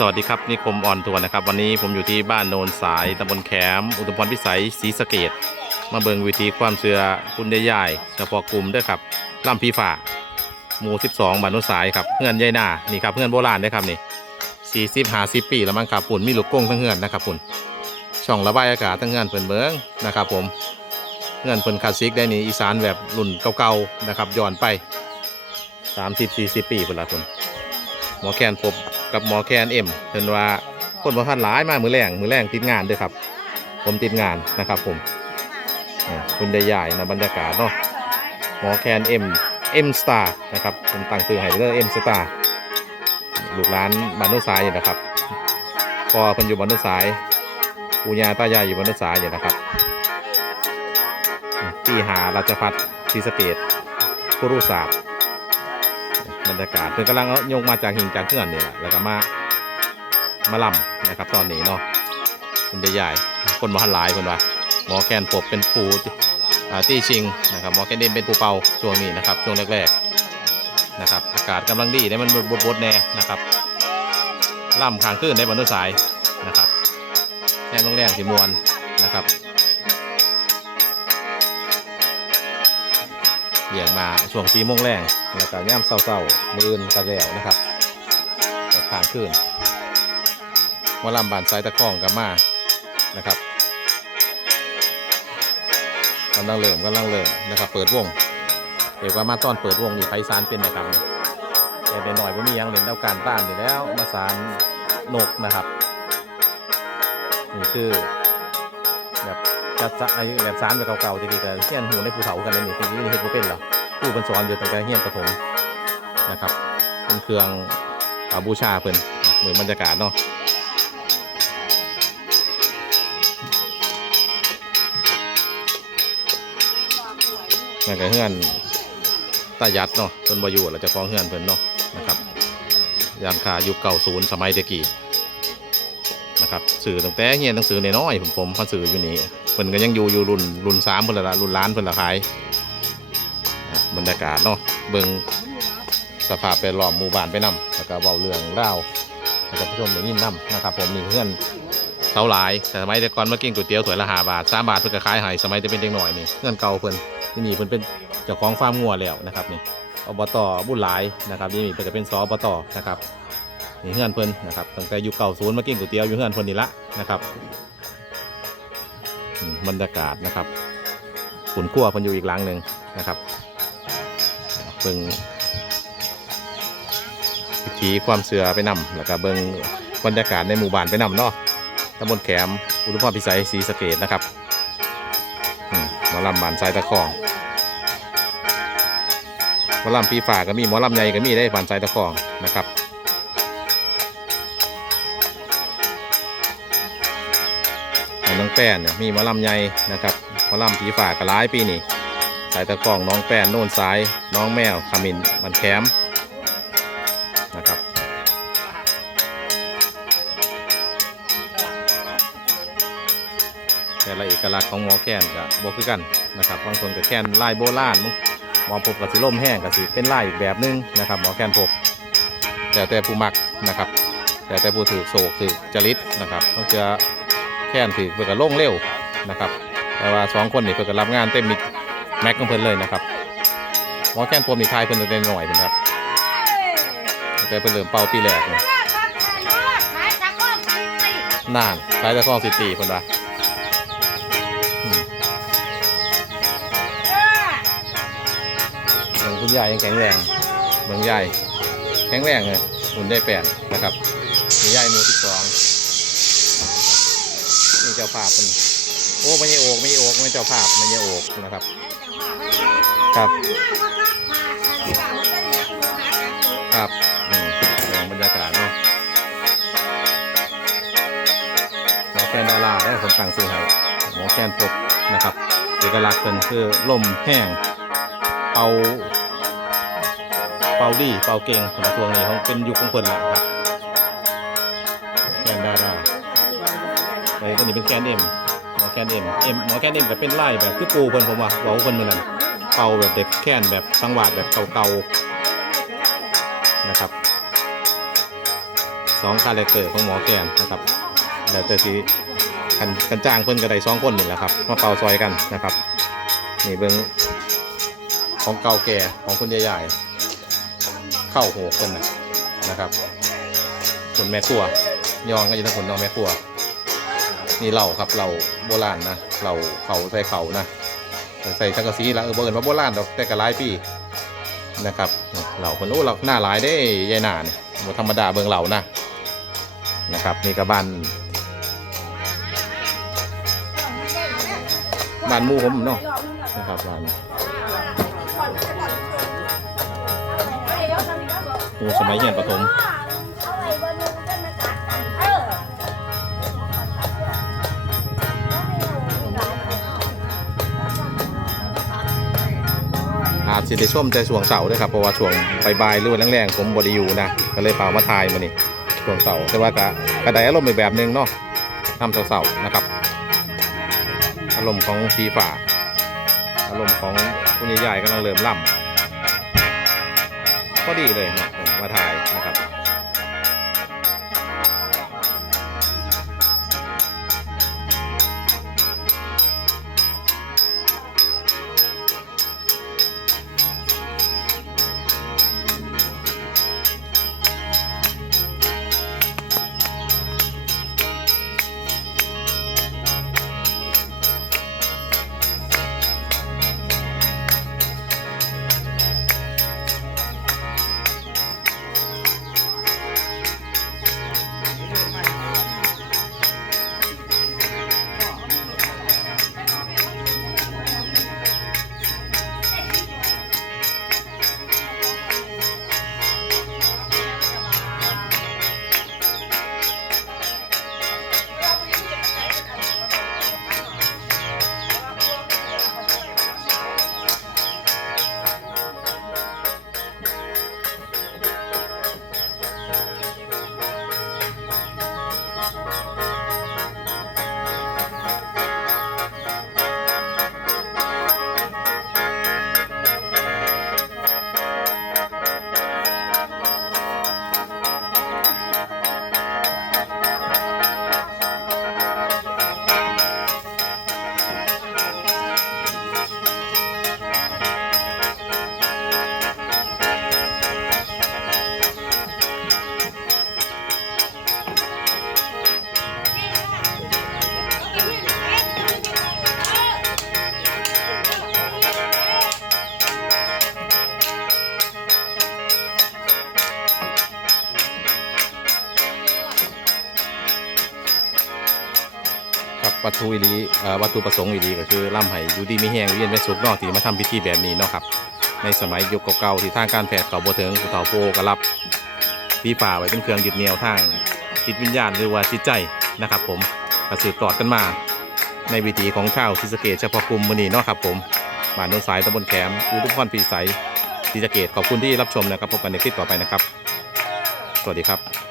สวัสดีครับนิคมออนทัวร์นะครับ วันนี้ผมอยู่ที่บ้านโนนสายตำบลแขม อุทุมพรพิสัยศรีสะเกดมาเบิงวิธีความเชื่อคุณยายๆเฉพาะกลุ่มด้วยครับล่ำพีฝ่าหมู่ 12บ้านโนนสายครับเพื่อนยายหน้านี่ครับเพื่อนโบราณด้วยครับนี่40 50ปีแล้วมั้งครับปุ่นมีลูกกงทั้งเฮือนนะครับปุ่นช่องระบายอากาศทั้งเฮือนเปิ่นเบิงนะครับผมเฮือนเปิ่นคลาสสิกได้นี่อีสานแบบรุ่นเก่าๆนะครับย้อนไป30 40ปีเพิ่นละปุ่นหมอแคนพบ กับหมอแคนเอ็มเพิ่นว่าคนบ่ทันหลายมากมือแรงมือแรงติดงานด้วยครับ ผมติดงานนะครับผมคุณใหญ่นะบรรยากาศเนาะหมอแคนเอ็มเอ็มสตาร์นะครับผมตั้งชื่อให้เลยเอ็มสตาร์ลูกร้านบ้านโนสายอยู่นะครับพ่อเพิ่นอยู่บ้านโนสายปู่ยาตายายอยู่บ้านโนสายอยู่นะครับพี่หาราชพัฒน์ศรีสเกดผู้รู้ศาสตร์ บรรยากาศเพิ่นกำลังยกมาจากหินจากเขื่อนนี่แหละแล้วก็มามาลำนะครับตอนนี้เนาะคุณใหญ่ๆคนมาหันหลายคนว่าหมอแคนปบเป็นผู้อ่าตี้ชิงนะครับหมอแคนเดนเป็นผู้เป่าช่วงนี้นะครับช่วงแรกๆนะครับอากาศกำลังดีได้มันบดๆแน่นะครับล่ำขางขึ้นในบรรทุสายนะครับแค่ต้องแรงสีมวนนะครับ เบี่ยงมาช่วงสีโมงแรงแล้วก็ย่ำเศร้าๆมืออื่นกระแล้วนะครับแต่ขางขึ้นมาลำบานไซตะข้องกับมานะครับกำลังเริ่มกำลังเริ่มนะครับ เปิดวงเดี๋ยวว่ามาตอนเปิดวงนี่ไพศาลเป็นนะครับแต่เป็นหน่อยว่ามียังเล่นเอาการต้านอยู่แล้วมาสารนกนะครับนี่คือ แบบจัดสะไอแบบสารแบบเก่าๆที่ก็เฮียนหูในภูเขากันเลยนี่ที่นี่เห็นว่าเป็นเหรอผู้เป็นสอนอยู่ตั้งแต่เฮียนประถมนะครับเป็นเครื่องอาบูชาเพิ่นเหมือนบรรยากาศเนาะนั่นก็เฮือนตายัดเนาะเพิ่นบ่อยู่แล้วเจะฟ้องเฮือนเพิ่นเนาะนะครับยามคายุคเก่าศูนย์สมัยตะกี้นะครับสื่อตั้งแต่เฮียนหนังสือน้อยผมผมพันสื่ออยู่นี่ เพิ่นก็ยังอยู่อยู่รุ่นรุ่นสามเพิ่นละรุ่นล้านเพิ่นละขายบรรยากาศเนาะเบิ่งสภาพไปหล้อมหมู่บ้านไปนำแล้วก็เว้าเรื่องเล่าวให้กับผู้ชมได้ยินนำนะครับ ผมนี่เพื่อนเสาหลายแต่สมัยแต่ก่อนเมากินก๋วยเตี๋ยวถ้วยละห้าบาทสามบาทเพิ่นก็ขายให้สมัยแต่เป็นเด็กหน่อยนี่เพื่อนเก่าเพิ่นที่นี่เพิ่นเป็นเจ้าของฟาร์มงัวแล้วนะครับนี่อบตบุญหลายนะครับนี่เพิ่นก็เป็นสอบตนะครับนี่เพื่อนเพิ่นนะครับตั้งแต่อยู่เก่าศูนย์มากินก๋วยเตี๋ยวอยู่เพื่อนเพิ่นนี่ละนะครับ บรรยากาศนะครับขุนขั้วเพิ่นอยู่อีกหลังหนึ่งนะครับเบิ่งวิถีความเสือไปนำแล้วก็เบิ่งบรรยากาศในหมู่บ้านไปนำเนาะตำบลแขมอุทุมพรพิสัยศรีสะเกดนะครับมหมอลำบานสายตะคองหมอลำปีฝ่าก็มีหมอลำใหญ่ก็มีได้บานสายตะคองนะครับ องแป้นมีมอลำใหญ่นะครับมอลำปีฝ่าก็หลายปีนี่สายตะกร้องน้องแป้นโน่นสายน้องแมวขมินมันแคมนะครับแต่ละเอกลักษณ์ของหมอแคนก็บอกคือกันนะครับบางคนก็แคนลายโบราณบางหมอพบกับสิล่มแห้งกับสิเป็นลายอีกแบบนึงนะครับหมอแคนพบแต่แต่ผู้มักนะครับ แต่แต่ผู้ถือโศกถือจริตนะครับต้องเจอ แคนถือเพื่อกับล่งเร็วนะครับ แต่ว่าสองคนนี่เพื่อกับรับงานเต็มมิดแม็กของเพิ่นเลยนะครับมอแคนพรมนี่ทายเพิ่นตั้งแต่หน่อยเพิ่นครับแต่เพิ่นเริ่มเป่าปีแรกนี่นานสายตะคองสิตีเพิ่นว่าอืมเบิ่งคุณยายยังแข็งแรงเบิ่งยายแข็งแรงเลยหุ่นได้แปดนะครับมียายมูที่สอง เจ้าภาพเพิ่นโอ้ไม่ใช่โอกไม่ใช่โอกไม่เจ้าภาพไม่ใช่โอกนะครับ ครับครับอืมแรงบรรยากาศเนาะหมอแคนดาราได้ผมตั้งซื้อให้หมอแคนพบนะครับเอกลักษณ์เป็นคือลมแห้งเป่าเป่าดีเป่าเก่งสำหรัวนี้เขาเป็นยุคของเพิ่นละครับ ไอ้ก็นี่เป็นแคนเอ็มหมอแคนเอ็มเอ็มหมอแคนเอ็มก็เป็นไล่แบบคือปูเพิ่นผมว่าเว้าเพิ่นเหมือนกันเป่าแบบเด็กแค้นแบบสังวาดแบบเก่าๆนะครับสองคาแรคเตอร์ของหมอแคนนะครับแล้วแต่สิกันกันจ้างเพิ่นก็ได้สองคนนี่แหละครับมาเป่าซอยกันนะครับนี่เบิ่งของเก่าแก่ของคุณยายๆเข้าโหกเพิ่นนะนะครับส่วนแม่ครัวยองก็อยู่ทั้งคนน้องแม่ครัว นี่เหล่าครับเหล่าโบราณนะเหล่าเขาใส่เขานะใส่สังกะสีละเออบ่เอินว่าโบราณดอกแต่ก็หลายปีนะครับเหล่าคนโอ้เราหน้าหลายได้ยายหนาเนี่ยธรรมดาเบิ่งเหล่านะนะครับนี่ก็บ้านบ้านมูผมเนาะนะครับบ้านมูสมัยเรียนประถม สิได้ชมแต่ช่วงเสาร์ด้วยครับเพราะว่าช่วงบ่ายๆหรือว่าแรงๆผมบไดิอยู่นะก็เลยเปล่ามาทายมานี่ช่วงเสาร์แต่ว่าก็กระไดอารมณ์อีกแบบหนึงเนาะทำเสาร์นะครับ อารมณ์ของฟีฝ่าอารมณ์ของคุณยายๆกำลังเริ่มล่ำก็ดีเลยเนาะผมมาถ่าย วัตถุอีหลีอ่อวัตถุประสงค์อีหลีก็คือล่ำไห้อยู่ดีมีแห้งอยู่เย็นเป็นสุขเนอกที่มาทำพิธีแบบนี้เนาะครับ ในสมัยยุคเก่าๆที่ทางการแพทย์เขาบ่ถึงผู้เฒ่าโพก็รับที่ป่าไว้เป็นเครื่องยึดเหนี่ยวทางจิตวิญญาณหรือว่าจิตใจนะครับ ผมกระสืบตอดกันมา ในวิถีของชาวศรีสะเกดเฉพาะกลุ่มมือนี้เนาะครับผมบ้านโนนสายตำบลแขมอุทุมพรปีใสศรีสะเกดขอบคุณที่รับชมนะครับพบกันในคลิปต่อไปนะครับ สวัสดีครับ